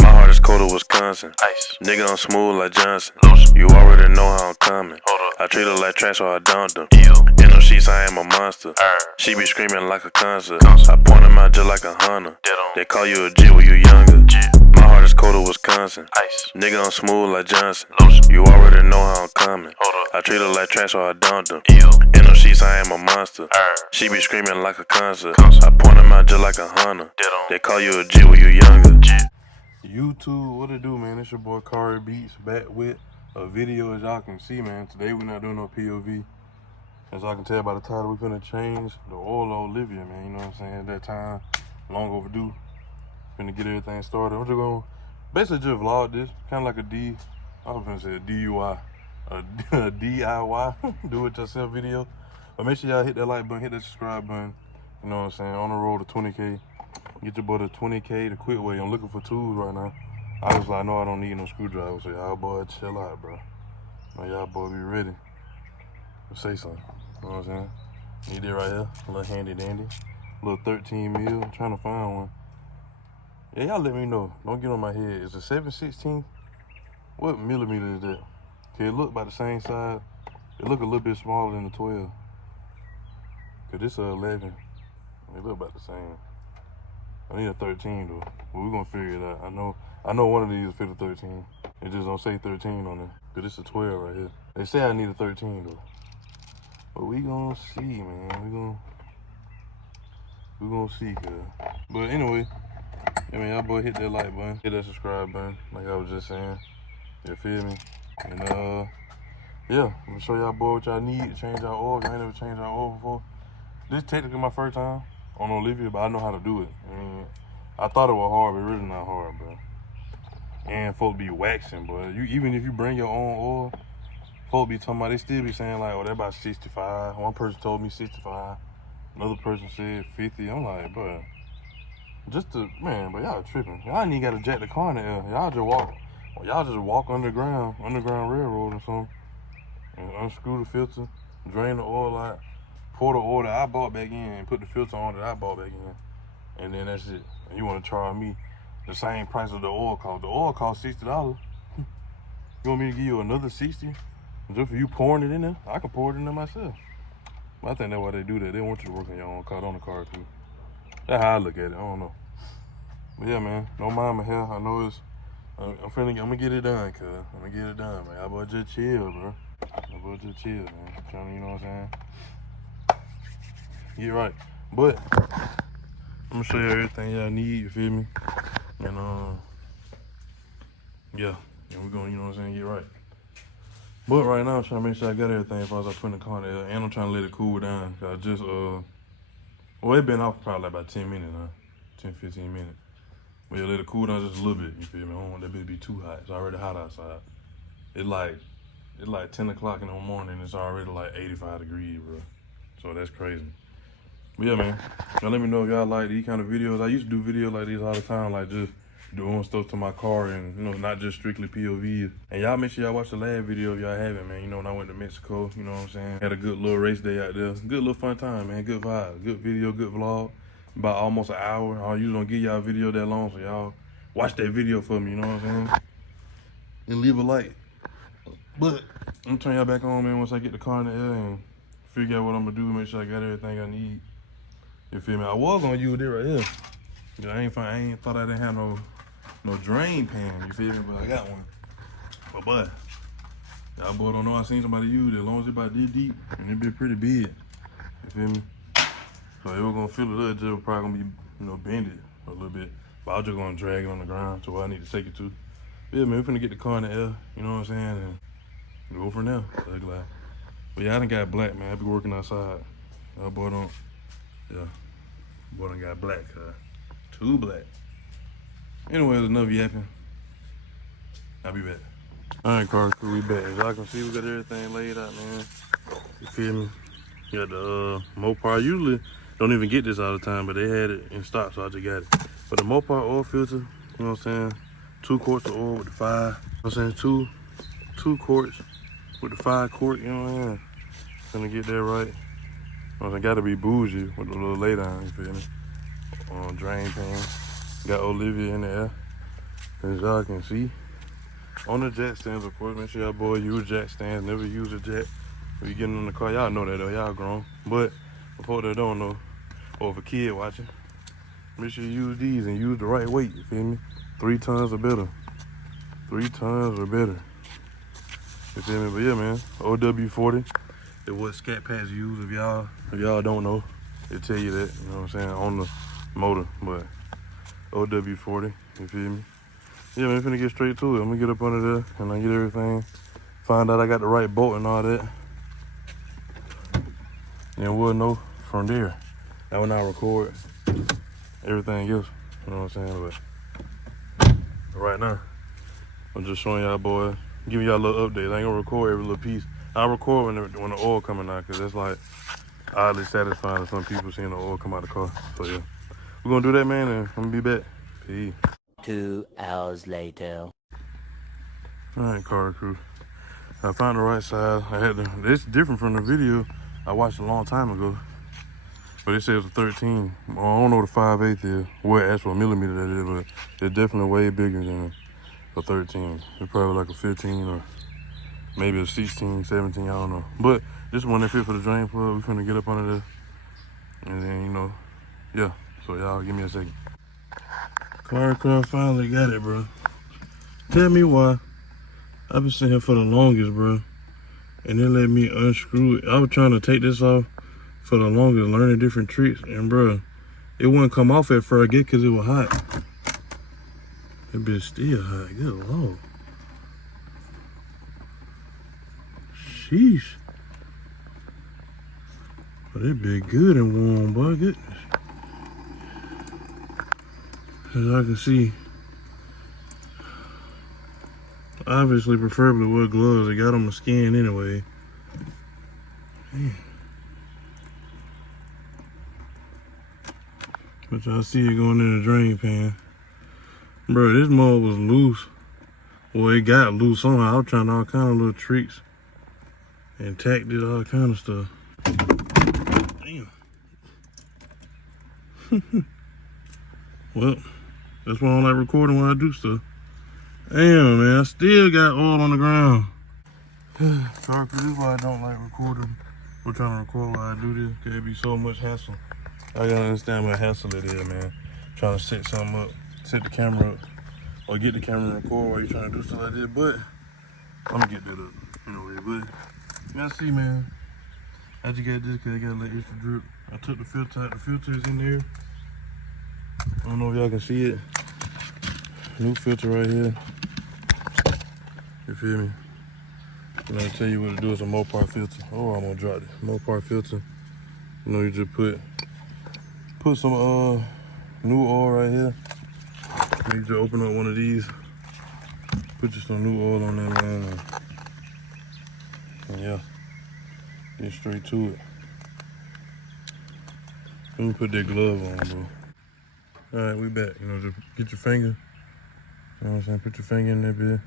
My heart is cold as Wisconsin. Ice. Nigga, I'm smooth like Johnson. Lotion. You already know how I'm coming. I treat her like trash, so I dumped them. In them sheets, I am a monster. She be screaming like a concert. I point them out just like a hunter. They call you a G when you younger. My heart is cold as Wisconsin. Ice. Nigga, I'm smooth like Johnson. Lotion. You already know how I'm coming. I treat her like trash, so I dumped them. In them sheets, I am a monster. She be screaming like a concert. I point them out just like a hunter. They call you a G when you younger. YouTube, what it do, man? It's your boy Cari Beats back with a video. As y'all can see, man, today we're not doing no POV. As y'all can tell by the title, we're gonna change the oil of Olivia, man. You know what I'm saying? That time, long overdue. Finna get everything started. I'm just gonna basically just vlog this, kind of like I was gonna say a DUI, a DIY, do it yourself video. But make sure y'all hit that like button, hit that subscribe button. You know what I'm saying? On the road to 20K. Get your boy to 20K the quick way. I'm looking for tools right now. Obviously, I know I don't need no screwdriver, so y'all boy chill out, bro. Y'all boy be ready. Say something. You know what I'm saying? Need it right here. A little handy dandy. A little 13 mil. I'm trying to find one. Yeah, y'all let me know. Don't get on my head. Is it 7/16? What millimeter is that? Can it look about the same size? It look a little bit smaller than the 12. Cause this 11. It look about the same. I need a 13 though, but we're gonna figure it out. I know one of these will fit a 13. It just don't say 13 on it, but it's a 12 right here. They say I need a 13 though, but we gonna see, man. We gonna see, cuz. But anyway, I mean, y'all boy hit that like button, hit that subscribe button, like I was just saying. You feel me? And yeah, I'm gonna show y'all boy what y'all need to change our oil. I ain't never changed our oil before. This is technically my first time on Olivia, but I know how to do it. I mean, I thought it was hard, but it's really not hard, bro. And folk be waxing, bro. Even if you bring your own oil, folk be talking about, they still be saying like, oh, they're about 65. One person told me 65. Another person said 50. I'm like, bro, man, but y'all tripping. Y'all ain't even got to jack the car in the air. Y'all just walk underground railroad or something, and unscrew the filter, drain the oil out, pour the oil that I bought back in, and put the filter on that I bought back in, and then that's it. And you want to charge me the same price of the oil cost? The oil cost $60. You want me to give you another 60 just for you pouring it in there? I can pour it in there myself. But I think that's why they do that. They want you to work on your own car, on the car too. That's how I look at it. I don't know. But yeah, man, don't mind my hair. I know it's. I'm gonna get it done, cuz. I'm gonna get it done, man. I better just chill, bro. I better just chill, man. You know what I'm saying? Get right. But I'm gonna show you everything y'all need, you feel me? And yeah, and we're gonna, you know what I'm saying, get right. But right now I'm trying to make sure I got everything if I was putting the car there, and I'm trying to let it cool down. Cause I just well, it been off probably like about 10 minutes now. 10-15 minutes. But yeah, let it cool down just a little bit, you feel me? I don't want that bitch to be too hot. It's already hot outside. It's like 10 o'clock in the morning, it's already like 85 degrees, bro. So that's crazy. But yeah, man, now let me know if y'all like these kind of videos. I used to do videos like these all the time, like just doing stuff to my car and, you know, not just strictly POVs. And y'all make sure y'all watch the last video if y'all haven't, man. You know, when I went to Mexico, you know what I'm saying? Had a good little race day out there. Good little fun time, man. Good vibe, good video, good vlog. About almost an hour. I usually don't give y'all a video that long, so y'all watch that video for me, you know what I'm saying? And leave a like. But I'm gonna turn y'all back on, man, once I get the car in the air and figure out what I'm gonna do, make sure I got everything I need. You feel me? I was gonna use it right here. I ain't thought I didn't have no drain pan, you feel me? But I got one. But y'all boy don't know I seen somebody use it as long as it's about this deep, and it be pretty big. You feel me? So it was gonna fill it up, just probably gonna be, you know, bend it a little bit. But I was just gonna drag it on the ground to where I need to take it to. But yeah, man, we're finna get the car in the air, you know what I'm saying? And go from there. But yeah, I done got black, man. I be working outside. Y'all boy don't. Yeah, boy done got black, too black. Anyways, enough yapping. I'll be back. All right, car crew, we back. As y'all can see, we got everything laid out, man. You feel me? You got the Mopar. I usually don't even get this all the time, but they had it in stock, so I just got it. But the Mopar oil filter, you know what I'm saying? 2 quarts of oil with the 5. You know what I'm saying? Two quarts with the 5 quart, you know what I'm saying? Gonna get that right. I gotta be bougie with a little lay down, you feel me? Drain pan. Got Olivia in the air, as y'all can see. On the jack stands, of course. Make sure y'all boy use jack stands. Never use a jack when you getting in the car. Y'all know that though. Y'all grown. But before they don't know, or if a kid watching, make sure you use these and use the right weight. You feel me? 3 tons or better. 3 tons or better. You feel me? But yeah, man. OW40 is what SCATPACK use. If y'all don't know, they tell you that. You know what I'm saying? On the motor, but OW40. You feel me? Yeah, man, finna get straight to it. I'm gonna get up under there and I get everything. Find out I got the right bolt and all that. And we'll know from there. That when I record everything else. You know what I'm saying? But right now, I'm just showing y'all boys, giving y'all a little update. I ain't gonna record every little piece. I'll record when the oil coming out, cause that's like oddly satisfying to some people seeing the oil come out of the car. So yeah, we're gonna do that, man, and I'm gonna be back. Peace. 2 hours later. All right, car crew. I found the right size. It's different from the video I watched a long time ago. But it says a 13. I don't know what a 5/8 is, what actual millimeter that is, but it's definitely way bigger than a 13. It's probably like a 15 or maybe a 16, 17, I don't know. But this one that fit for the drain plug, we finna get up under there. And then, you know, yeah. So y'all give me a second. Car finally got it, bro. Tell me why. I've been sitting here for the longest, bro. And then let me unscrew it. I was trying to take this off for the longest, learning different tricks. And bro, it wouldn't come off at first, I guess because it was hot. That bitch still hot, good lord. Sheesh. But it been good and warm, boy, goodness. As I can see, obviously preferably wear gloves. I got on my skin anyway. Man. But y'all see it going in the drain pan. Bro, this mug was loose. Well, it got loose somehow. I was trying all kind of little tricks and tacked it, all kind of stuff. Damn. Well, that's why I don't like recording when I do stuff. Damn, man, I still got oil on the ground. Sorry, this is why I don't like recording. We're trying to record while I do this, because it be so much hassle. I gotta understand what hassle it is, man. Trying to set something up, set the camera up, or get the camera and record while you're trying to do stuff like this, but I'm gonna get that up anyway. But you gotta see, man. I just got this because I gotta let extra drip. I took the filter out. The filter is in there. I don't know if y'all can see it. New filter right here. You feel me? I'm gonna tell you what to do. It's a Mopar filter. Oh, I'm gonna drop it. Mopar filter. You know, you just put some new oil right here. You just open up one of these. Put just some new oil on there, man. And yeah, get straight to it. Let me put that glove on, bro. All right, we back. You know, just get your finger. You know what I'm saying? Put your finger in that bit.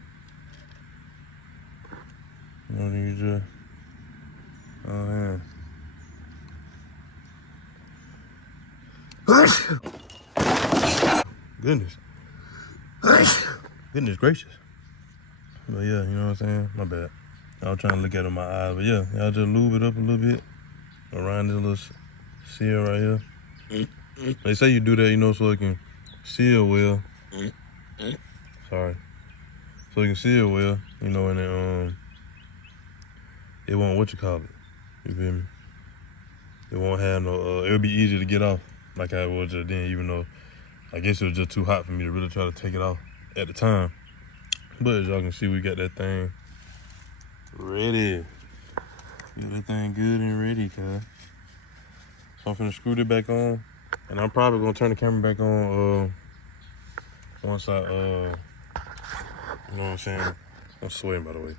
You know, then you just, Goodness. Goodness gracious. But yeah, you know what I'm saying? My bad. I was trying to look at it in my eyes. But yeah, y'all just lube it up a little bit around this little seal right here. They say you do that, you know, so it can seal well. Sorry. So it can seal well, you know, and then it won't, what you call it? You feel me? It won't have no, it'll be easier to get off like I was just then, even though I guess it was just too hot for me to really try to take it off at the time. But as y'all can see, we got that thing ready. Get that thing good and ready, cuz. So I'm finna screw it back on. And I'm probably gonna turn the camera back on once I, you know what I'm saying? I'm sweating, by the way.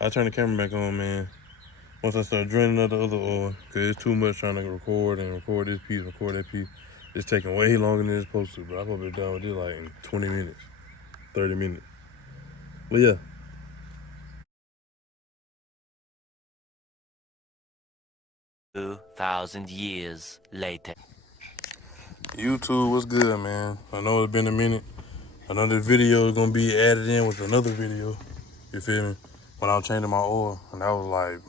I'll turn the camera back on, man, once I start draining out the other oil, cause it's too much trying to record this piece, record that piece. It's taking way longer than it's supposed to, but I'm gonna be done with this like in 20 minutes, 30 minutes. But yeah. 2,000 years later. YouTube, what's good, man? I know it's been a minute. Another video is gonna be added in with another video. You feel me? When I was changing my oil, and that was like,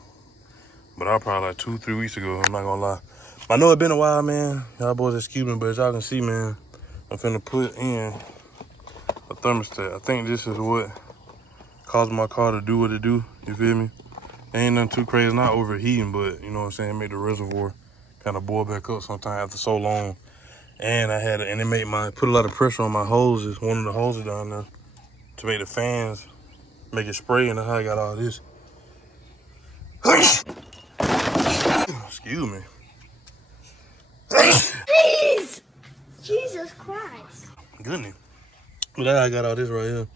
but I was probably like 2-3 weeks ago. I'm not gonna lie. I know it's been a while, man. Y'all boys excuse me, but as y'all can see, man, I'm finna put in a thermostat. I think this is what caused my car to do what it do. You feel me? Ain't nothing too crazy, not overheating, but you know what I'm saying, it made the reservoir kind of boil back up sometime after so long. And it made put a lot of pressure on my hoses, one of the hoses down there, to make the fans make it spray, and that's how I got all this. Excuse me. Please! Jesus Christ. Goodness. But that's how I got all this right here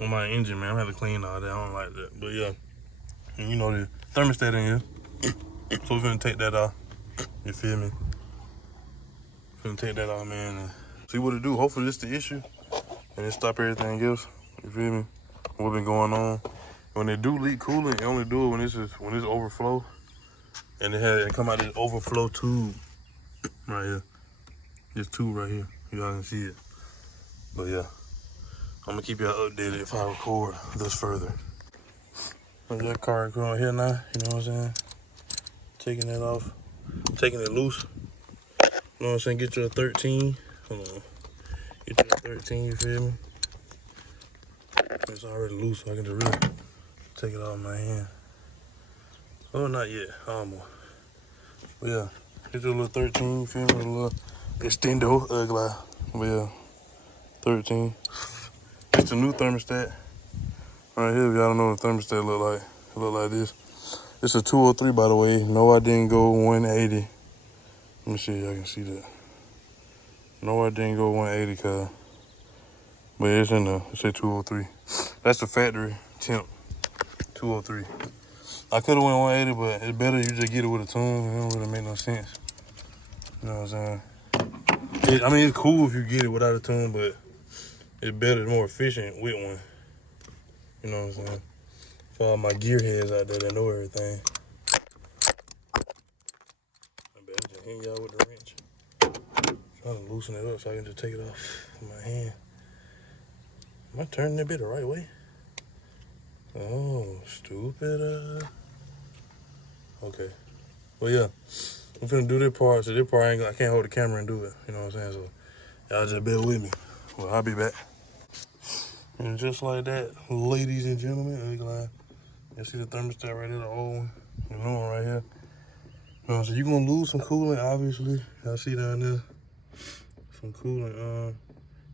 on my engine, man. I'm gonna have to clean all that. I don't like that. But yeah. And you know the thermostat in here. So we're gonna take that off. You feel me? Finna take that off, man, and see what it do. Hopefully this the issue, and it stop everything else. You feel me? What been going on? When they do leak coolant, they only do it when it's overflow, and it come out this overflow tube right here. This tube right here. Y'all can see it. But yeah, I'm gonna keep y'all updated if I record this further. So that car going here now. You know what I'm saying? Taking it off, taking it loose. You know what I'm saying? Get you a 13. Hold on. Get you a 13, you feel me? It's already loose, so I can just really take it out of my hand. Oh, not yet. Almost. But yeah, get you a little 13, you feel me? A little extendo, ugly. But yeah, 13. It's the new thermostat. Right here, if y'all don't know what the thermostat look like. It look like this. It's a 203, by the way. No, I didn't go 180. Let me see if y'all can see that. No, I didn't go 180, cuz. But it's in there. It said 203. That's the factory temp. 203. I could have went 180, but it's better you just get it with a tune. It don't really make no sense. You know what I'm saying? I mean, it's cool if you get it without a tune, but it's better, it's more efficient with one. You know what I'm saying? For all my gearheads out there that know everything. I better just hit y'all with the wrench. Trying to loosen it up so I can just take it off with my hand. Am I turning that bit the right way? Oh, stupid. Okay. Well, yeah. I'm finna do this part. So this part I can't hold the camera and do it. You know what I'm saying? So y'all just bear with me. Well, I'll be back. And just like that, ladies and gentlemen, you see the thermostat right there, the old one, the new one right here. So you're gonna lose some coolant, obviously. Y'all see down there, some coolant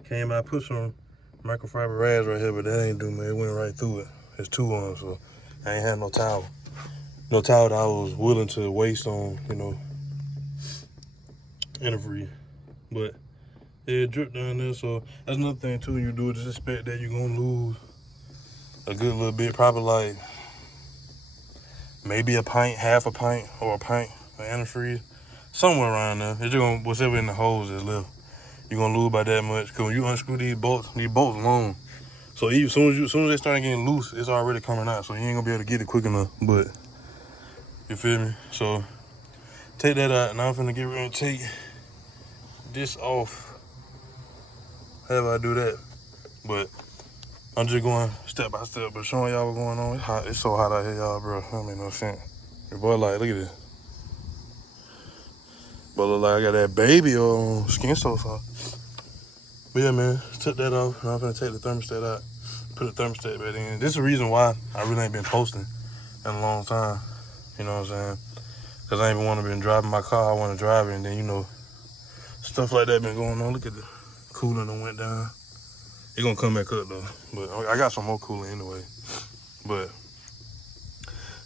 came out. I put some microfiber rags right here, but that ain't do me. It went right through it. It's 2 on, so I ain't had no towel. No towel that I was willing to waste on, you know, antifreeze. But it dripped down there, so that's another thing too. When you do it, just expect that you're gonna lose a good little bit, probably like maybe a pint, half a pint, or a pint of antifreeze, somewhere around there. It's just gonna, whatever in the hose is left, you're gonna lose by that much. Cause when you unscrew these bolts long. So as soon as they start getting loose, it's already coming out. So you ain't gonna be able to get it quick enough. But you feel me? So take that out. Now I'm finna get ready to take this off. However I do that. But I'm just going step by step, but showing y'all what's going on. It's hot. It's so hot out here, y'all, bro. That make no sense. Your boy, like, look at this. But look like I got that baby on skin so soft. But yeah, man, took that off. Now I'm gonna take the thermostat out, put the thermostat back in. This is the reason why I really ain't been posting in a long time. You know what I'm saying? Cause I ain't even want to be driving my car. I want to drive it, and then you know, stuff like that been going on. Look at the coolant that went down. It's gonna come back up though, but I got some more coolant anyway. But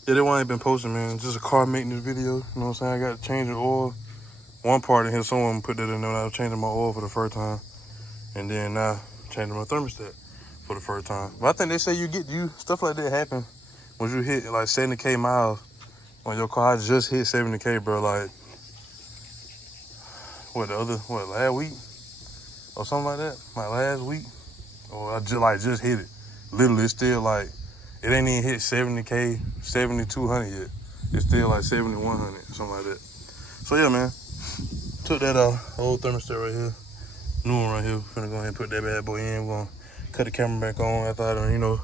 yeah, that's why I ain't been posting, man. Just a car maintenance video. You know what I'm saying? I got to change the oil. One part in here, someone put that in there when I was changing my oil for the first time, and then now changing my thermostat for the first time. But I think they say stuff like that happen when you hit like 70K miles on your car. I just hit 70K, bro. Like last week or something like that. Like last week. Or I just hit it. Literally, it's still like, it ain't even hit 70K, 7,200 yet. It's still like 7,100, something like that. So yeah, man. Took that off. Old thermostat right here. New one right here. Finna go ahead and put that bad boy in. We're gonna cut the camera back on after I done, you know,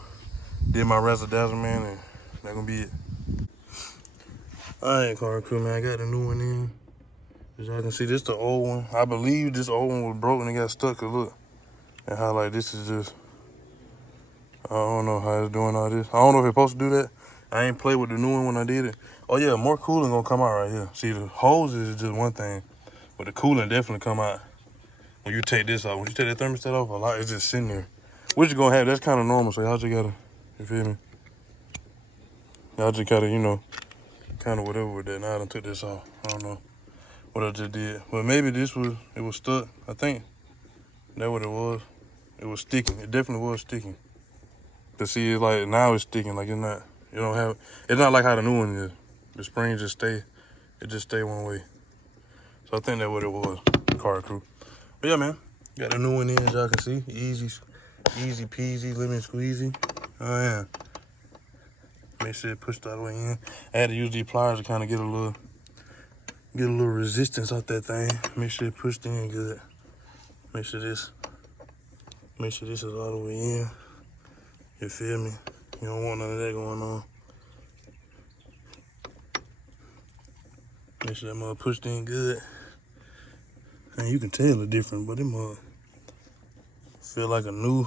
did my razzle dazzle, man, and that's gonna be it. Alright, car crew, man. I got the new one in. As y'all can see, this the old one. I believe this old one was broken and got stuck. Cause look, and how like this is just, I don't know how it's doing all this. I don't know if it's supposed to do that. I ain't played with the new one when I did it. Oh yeah, more cooling gonna come out right here. See, the hoses is just one thing, but the cooling definitely come out when you take this off. When you take that thermostat off, a lot it's just sitting there. Which you gonna have, that's kind of normal. So y'all just gotta, you feel me? Y'all just gotta, you know, kind of whatever with that. Now I done took this off. I don't know what I just did, but maybe this was, it was stuck. I think that's what it was. It was sticking. It definitely was sticking. To see it like now it's sticking, like it's not. You don't have. It's not like how the new one is. The springs just stay. It just stay one way. So I think that's what it was. Car crew. But yeah, man, got the new one in, as y'all can see. Easy peasy, lemon squeezy. Oh yeah. Make sure it pushed all the way in. I had to use these pliers to kind of get a little resistance off that thing. Make sure it pushed in good. Make sure this is all the way in. You feel me? You don't want none of that going on. Make sure that mug pushed in good. And you can tell the difference, but it mug feel like a new.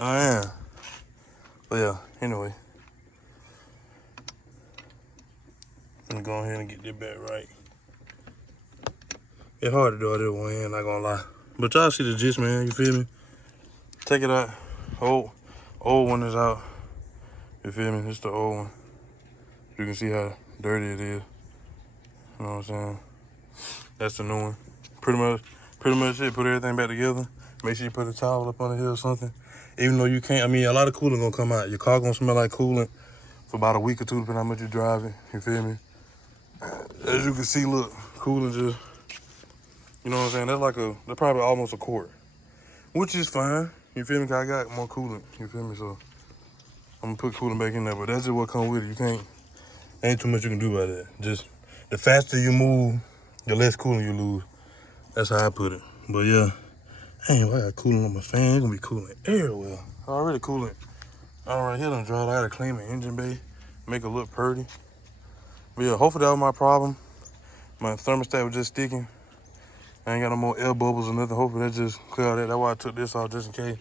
Oh yeah. But yeah, anyway. I'm gonna go ahead and get this back right. It's hard to do all this one hand, not gonna lie. But y'all see the gist, man, you feel me? Take it out. Old one is out. You feel me? It's the old one. You can see how dirty it is. You know what I'm saying? That's the new one. Pretty much it. Put everything back together. Make sure you put a towel up under here or something. Even though you can't, I mean, a lot of coolant gonna come out. Your car gonna smell like coolant for about a week or two, depending on how much you drive it. You feel me? As you can see, look, coolant just, you know what I'm saying? That's probably almost a quart, which is fine. You feel me? 'Cause I got more coolant. You feel me? So I'm gonna put coolant back in there, but that's just what comes with it. You can't, ain't too much you can do about that. Just the faster you move, the less coolant you lose. That's how I put it. But yeah, dang, I got coolant on my fan. It's gonna be coolant everywhere. Already coolant. All right, here done dry. I gotta clean the engine bay, make it look pretty. But yeah, hopefully that was my problem. My thermostat was just sticking. I ain't got no more air bubbles or nothing. Hopefully that just cleared that. That's why I took this off, just in case.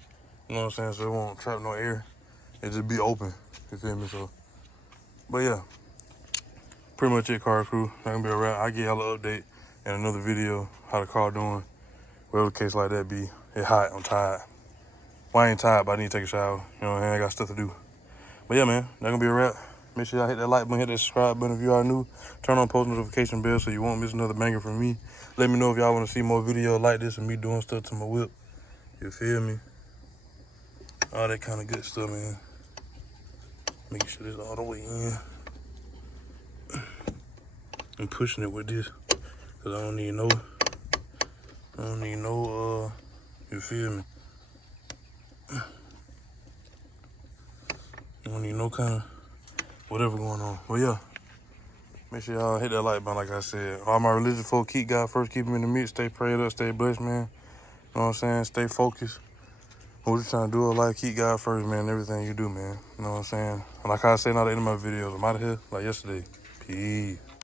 You know what I'm saying? So it won't trap no air. It just be open. You feel me? So, but yeah, pretty much it, car crew. That gonna be a wrap. I'll give y'all an update in another video, how the car doing. Whatever the case like that be. It hot, I'm tired. Well, I ain't tired, but I need to take a shower. You know what I'm saying? I got stuff to do. But yeah, man, that gonna be a wrap. Make sure y'all hit that like button, hit that subscribe button if you are new. Turn on post notification bell so you won't miss another banger from me. Let me know if y'all want to see more videos like this and me doing stuff to my whip. You feel me? All that kind of good stuff, man. Making sure this all the way in. I'm pushing it with this because I don't need no, you feel me? I don't need no kind of whatever going on. But yeah, make sure y'all hit that like button, like I said. All my religious folk, keep God first, keep him in the midst, stay prayed up, stay blessed, man. You know what I'm saying? Stay focused. What you trying to do in life, keep God first, man, everything you do, man. You know what I'm saying? And like I said, at the end of my videos, I'm out of here like yesterday. Peace.